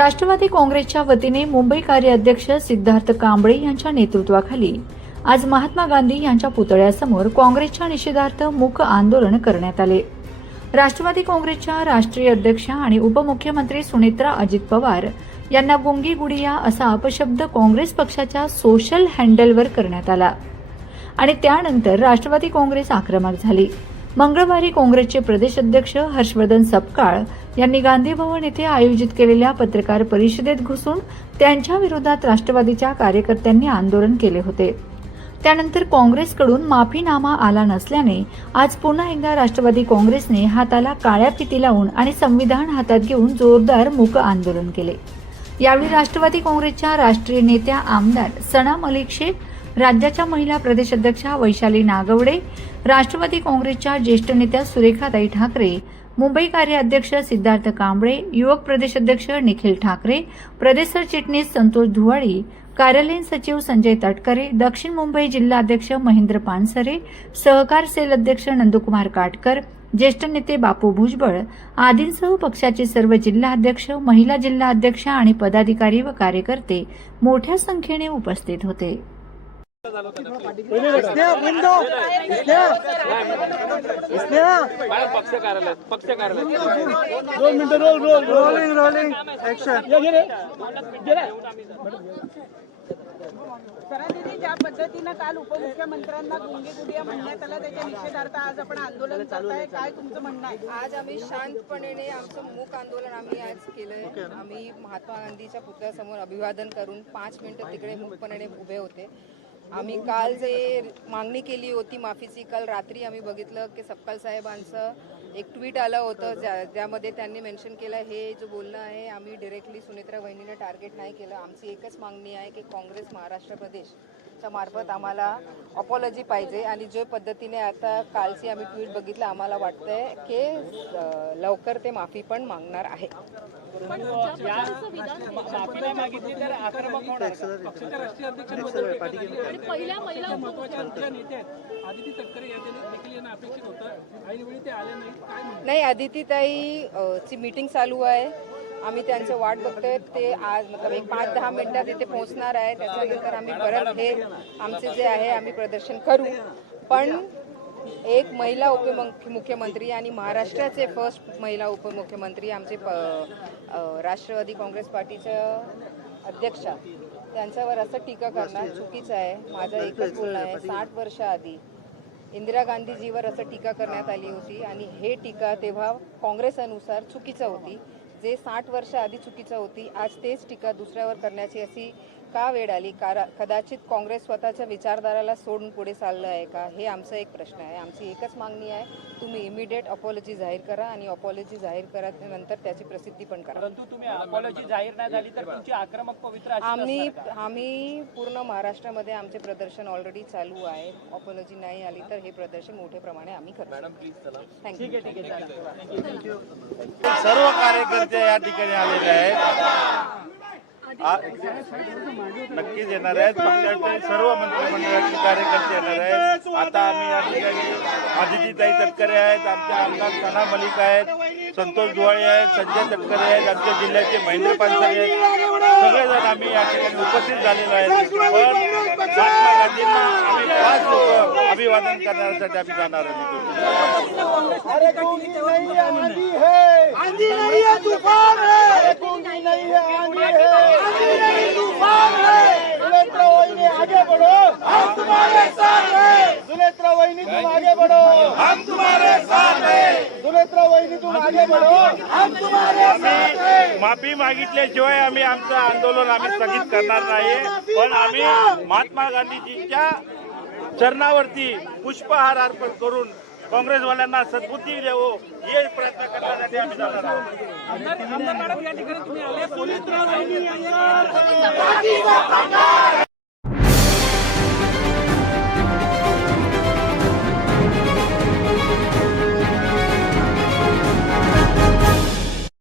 राष्ट्रवादी काँग्रेसच्या वतीने मुंबई कार्याध्यक्ष सिद्धार्थ कांबळे यांच्या नेतृत्वाखाली आज महात्मा गांधी यांच्या पुतळ्यासमोर काँग्रेसच्या निषेधार्थ मूक आंदोलन करण्यात आले। राष्ट्रवादी काँग्रेसच्या राष्ट्रीय अध्यक्ष आणि उपमुख्यमंत्री सुनेत्रा अजित पवार यांना गुंगी गुडिया असा अपशब्द काँग्रेस पक्षाच्या सोशल हँडलवर करण्यात आला आणि त्यानंतर राष्ट्रवादी काँग्रेस आक्रमक झाली। मंगळवारी काँग्रेसचे प्रदेश अध्यक्ष हर्षवर्धन सपकाळ यांनी गांधी भवन येथे आयोजित केलेल्या पत्रकार परिषदेत घुसून त्यांच्या विरोधात राष्ट्रवादीच्या कार्यकर्त्यांनी आंदोलन केले होते। त्यानंतर काँग्रेसकडून माफीनामा आला नसल्याने आज पुन्हा एकदा राष्ट्रवादी काँग्रेसने हाताला काळ्या फिती लावून आणि संविधान हातात घेऊन जोरदार मूक आंदोलन केले। यावेळी राष्ट्रवादी काँग्रेसच्या राष्ट्रीय नेत्या आमदार सना मलिक शेख, राज्याच्या महिला प्रदेशाध्यक्षा वैशाली नागवडे, राष्ट्रवादी काँग्रेसच्या ज्येष्ठ नेत्या सुरेखाताई ठाकरे, मुंबई कार्याध्यक्ष सिद्धार्थ कांबळे, युवक प्रदेशाध्यक्ष निखिल ठाकरे, प्रदेश सरचिटणीस संतोष धुवाडी, कार्यालयीन सचिव संजय तटकरे, दक्षिण मुंबई जिल्हाध्यक्ष महेंद्र पानसरे, सहकार सेल अध्यक्ष नंदकुमार काटकर, ज्येष्ठ नेते बापू भुजबळ आदींसह पक्षाचे सर्व जिल्हाध्यक्ष, महिला जिल्हाध्यक्ष आणि पदाधिकारी व कार्यकर्ते मोठ्या संख्येने उपस्थित होते। सरांनी ज्या पद्धतीने काल उपमुख्यमंत्र्यांना गुंगी गुडिया म्हणण्यात आला त्याच्या निषेधार्थ आज आपण आंदोलन करताय, काय तुमचं म्हणणं आहे? आज आम्ही शांतपणे आमचं मूक आंदोलन आम्ही आज केलंय। आम्ही महात्मा गांधीच्या पुतळ्यासमोर अभिवादन करून 5 मिनिटं तिकडे मूकपणे उभे होते। आम्ही काल जे मागणी केली होती माफीची, काल रात्री आम्ही बघितलं की सपकाळ साहेबांचं एक ट्विट आलं होतं ज्यामध्ये त्यांनी मेन्शन केलं हे जो बोलणं आहे आम्ही डायरेक्टली सुनेत्रा वहिनीने टार्गेट नाही केलं। आमची एकच मागणी आहे की काँग्रेस महाराष्ट्र प्रदेशच्या मार्फत आम्हाला अपॉलॉजी पाहिजे आणि जो पद्धतीने आता कालची आम्ही ट्विट बघितलं आम्हाला वाटतंय की लवकर ते माफी पण मागणार आहे। मागितली तर आक्रमक होणार पक्षाच्या राष्ट्रीय अध्यक्षांनी पहिल्या महिला महत्त्वाच्या नेत्या आहेत आदिती तटकरे देखील यांना अपेक्षित होतं आणि वेळी ते आले नाहीत, काय म्हणतात? नाही, आदितीताई ची मीटिंग चालू आहे, आम्ही त्यांचं वाट बघतोय। ते आज मतलब एक 5-10 मिनिटात इथे पोहोचणार आहे, त्याच्यानंतर आम्ही परत हे आमचे जे आहे आम्ही प्रदर्शन करू। पण एक महिला उपमुख्यमंत्री आणि महाराष्ट्राचे फर्स्ट महिला उपमुख्यमंत्री आमचे राष्ट्रवादी काँग्रेस पार्टीच्या अध्यक्षा त्यांच्यावर असं टीका करणं चुकीचं आहे। माझं एकच बोलणं आहे, 60 वर्ष आधी इंदिरा गांधीजीवर असं टीका करण्यात आली होती आणि हे टीका तेव्हा काँग्रेसनुसार चुकीचं होती। जे 60 वर्ष आधी चुकीचं होती, आज तेच टीका दुसऱ्यावर करण्याची अशी का वेळ आली? कदाचित काँग्रेस स्वतःच्या विचारधाराला सोडून पुढे चाललं आहे का, हे आमचा एक प्रश्न आहे। आमची एकच मागणी आहे, तुम्ही इमिडिएट अपॉलॉजी जाहीर करा आणि अपॉलॉजी जाहीर केल्यानंतर त्याची प्रसिद्धी पण करा। परंतु तुम्ही अपॉलॉजी जाहीर नाही झाली तर तुमची आक्रमक पवित्र आम्ही पूर्ण महाराष्ट्रामध्ये आमचे प्रदर्शन ऑलरेडी चालू आहे। अपॉलॉजी नाही आली तर हे प्रदर्शन मोठ्या प्रमाणे आम्ही करू। मॅडम प्लीज चला। थँक्यू। सर्व कार्यकर्ते या ठिकाणी आलेले आहेत, नक्कीच येणार आहेत। पक्षाचे सर्व मंत्रिमंडळाचे कार्यकर्ते येणार आहेत। आता आम्ही या ठिकाणी आदितीताई तटकरे आहेत, आमच्या आमदार सना मलिक आहेत, संतोष धुवाडी आहेत, संजय तटकरे आहेत, आमच्या जिल्ह्याचे महेंद्र पानसरे आहेत, सगळेजण आम्ही या ठिकाणी उपस्थित झालेलो आहेत। पण महात्मा गांधींना आम्ही 5 लोक अभिवादन करण्यासाठी आम्ही जाणार आहोत। सुनेत्रा वहिनी तुम आगे बढ़ो, हम तुम्हारे साथ हैं। सुनेत्रा वहिनी तुम आगे बढ़ो, हम तुम्हारे साथ हैं। माफी मागितल्याशिवाय आम्ही आमचं आंदोलन आम्ही स्थगित करणार नाही। पण आम्ही महात्मा गांधीजींच्या चरणावरती पुष्पहार अर्पण करून काँग्रेसवाल्यांना सद्बुद्धी देवो हे प्रयत्न करण्यासाठी आम्ही जाणार आहोत।